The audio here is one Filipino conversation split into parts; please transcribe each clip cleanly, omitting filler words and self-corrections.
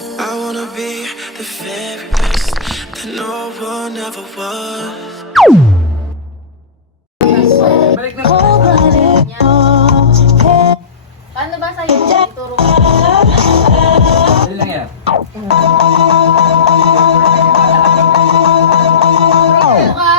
I wanna be the very best that no one ever was. Paano ba sa'yo? Ituro ko. Dali lang yan. Ano ka?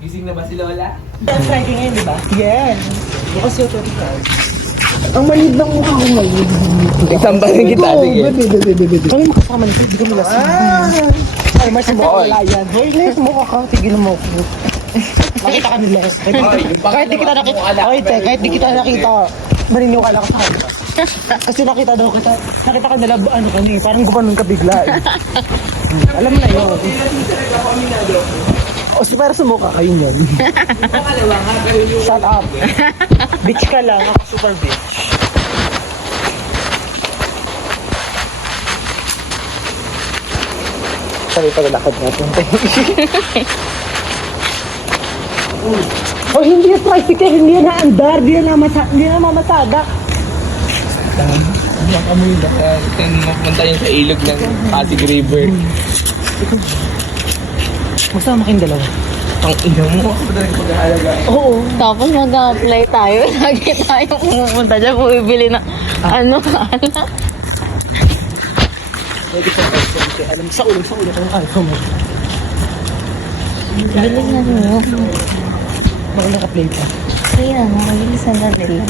Gising na ba si Lola? Dance Friday ngayon, di ba? Yes. Bukas yung 25. Ang malid ng mukha ko ngayon. Example kita, sige. Kami makasama nito, hindi kami lasing. Ay, mas mo wala yan. Hoy, les mo ka. Tigil mo ko. Nakita ka nila. Kahit di kita nakita. Oy, te, kahit di kita nakita. Maniniwala ka sa akin. Kasi nakita ka nila, ano kami, parang gumanon ka bigla. Alam mo na yun. O, para sa mukha kayo yun. Shut up. Bitch ka lang, ako super bitch. Sabi pa lalakad natin. Oh, hindi yung tricycle, hindi yan naandar, hindi yan mamasada. Ang amoy na. Mapunta yun sa ilog ng Pasig River. Magsama kayong dalawa. Ang ina mo. Ako na rin pag-aalaga. Oo. Tapos mag-apply tayo. Lagi tayo pumunta dyan. Bumibili na ano. Pwede siya kasi alam sa ulo kung ano mo. Bilis na niyo. Baka naka-play pa. Sige na, makabilisan na nila.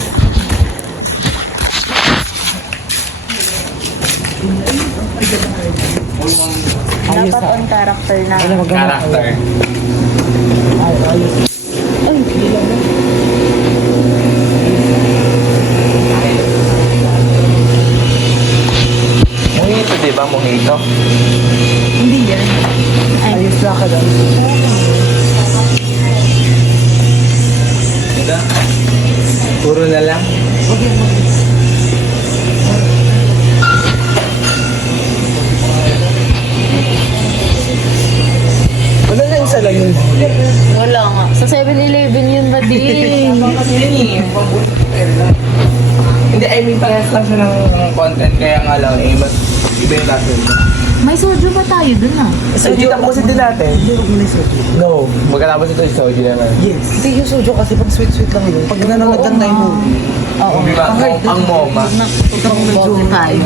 Ayos Dapat ha. on character na. Wala magana. Character. Ayos. Ay, kailan mo. Mojito, di ba? Mojito. Hindi yan. Ayos na ka lang. Diba? Puro na lang. Wala na isa lang yun. Wala nga. Sa 7-Eleven yun ba din? Hindi, I mean, parehas lang siya ng content. Kaya nga lang, eh, mas iba yung lasa nito. May soju ba tayo dun ah? Kita mo kasi din natin. Hindi, huwag mo na yung soju. No. Magkatapos ito yung soju naman. Yes. Hindi yung soju kasi pag sweet-sweet lang yun. Pag nanonood lang tayo movie. Oo. Di ba? Ang MOMA. Bote tayo.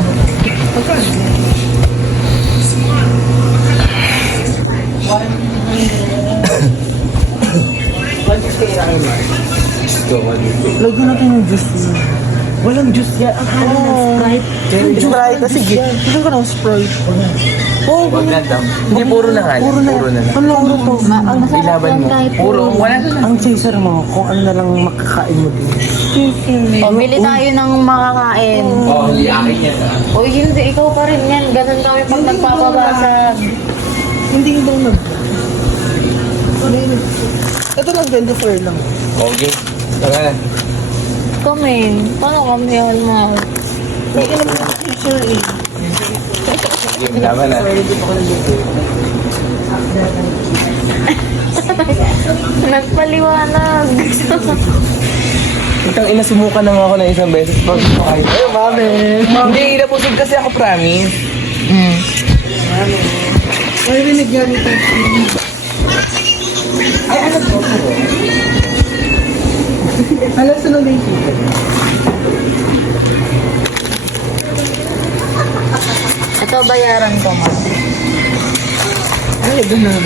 Go, Lagyan natin yung juice yun. Walang juice yan. Ang halo ng Sprite. Sprite. Sige. Gusto ko ng Sprite. Oo. Wag na daw. Hindi, puro na nga. Puro na. Puro na lang. Ano to? Ang masarap Ilaban yan mo. kahit Puro, wala na lang. Ang chaser mo, kung ano na lang makakain mo din. O, bili tayo ng makakain. Oh, hindi akin yan. Uy, hindi. Ikaw pa rin yan. Ganun kami pag nagpapabasag. Hindi daw nag... Ito lang, 24 lang. Okay. Tara na. Kami. Paano kami almal? Hindi ka naman chaser eh. Game naman na. Nagpaliwanag. Itang ina, sumuka na nga ako ng isang beses. Pag ay, mami. Hindi, inapusog kasi ako, promise. Ay, binigyan ito. Ay, ano to? Alam sa nung chicken. Ito bayaran ko, ma. Ay, ganun.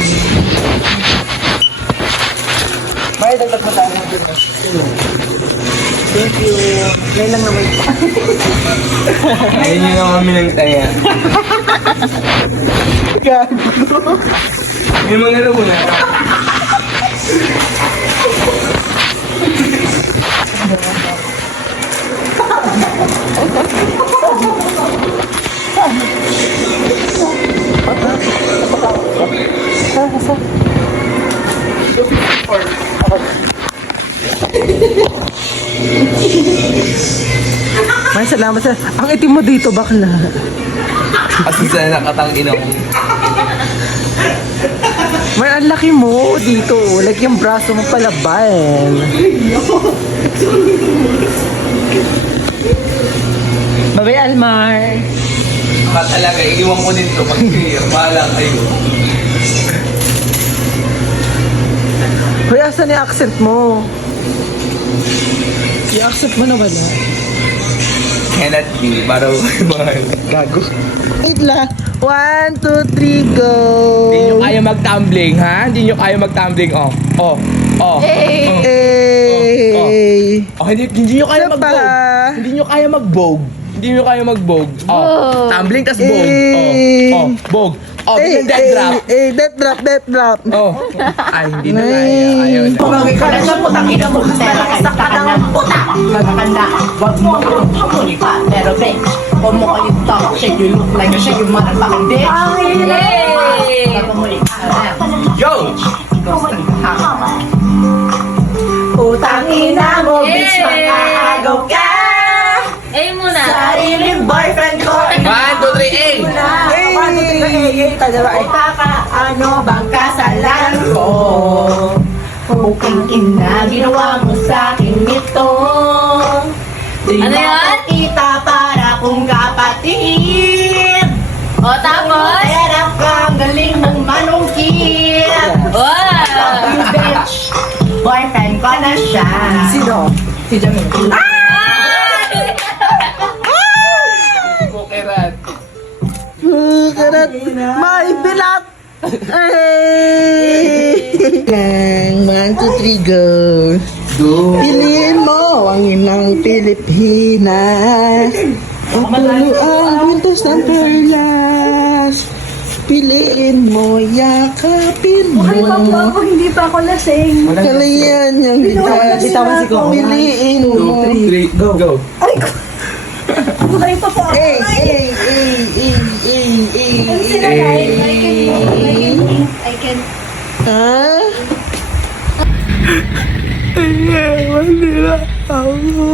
May dagdag pa tayo ng business. Thank you. Ngayon lang naman. Ayun yun ang kami ng taya. Gago. May mga na muna. May salamat sa... Ang itim mo dito, bakla. Kasi sana nakatangin ako. May ang laki mo dito. Like yung braso mo palaban. Babay, Almar. Baka talaga, iiwan ko din to pag clear. Bahala kayo. Hoy, asan yung accent mo? Yung accent mo na wala. Cannot be. Parang mahal. Gago. Wait lang. 1, 2, 3, go! Hindi nyo kaya mag-tumbling, ha? Hindi nyo kaya mag-tumbling, oh. Oh. Oh. Hey! Hey! Oh, hindi nyo kaya Isa pa. mag-vogue. Hindi nyo kaya mag-vogue. Hindi nyo kaya mag-vogue. Oh. Vogue. Tumbling tas vogue. Eh. Oh. Oh. Vogue. Oh, Hey, biglang dead drop. hey, death drop, death drop. Oh. Ay, hindi na kaya. Ayaw na. Kala sa putang ina mo, pera ka sa kanang puta. Magkakanda, wag mo akong pamunipa. Pero bitch, huwag mo kayo talk shit. You look like a shit, you motherfucking bitch. Hey! Pamunipa. Yo! Ikaw sa hanga. Putang ina mo, bitch, mag-aagaw ka. Eh muna. Sariling boyfriend ko. 1, 2, 3, aim! Ano bang kasalanan ko? Puking ina, ginawa mo sa akin ito. Di Ano yan? makakita para kong kapatid. O tapos? Pera ka, ang galing mong manungkit. Wow! You bitch, boyfriend ko na siya. Sino? Si Jamil. Bukirat. Karat, may bilat! Ay! 1, 2, 3, go! Piliin mo ang inang Pilipinas. Ang puno ang buntos ng perlas. Piliin mo, yakapin mo. Hindi pa ako lasing. Kalayan niyang Bitawan si Ko. Piliin 2, mo. 3, go. Ay, pa po. Ay! I can. Ha? Manila ako.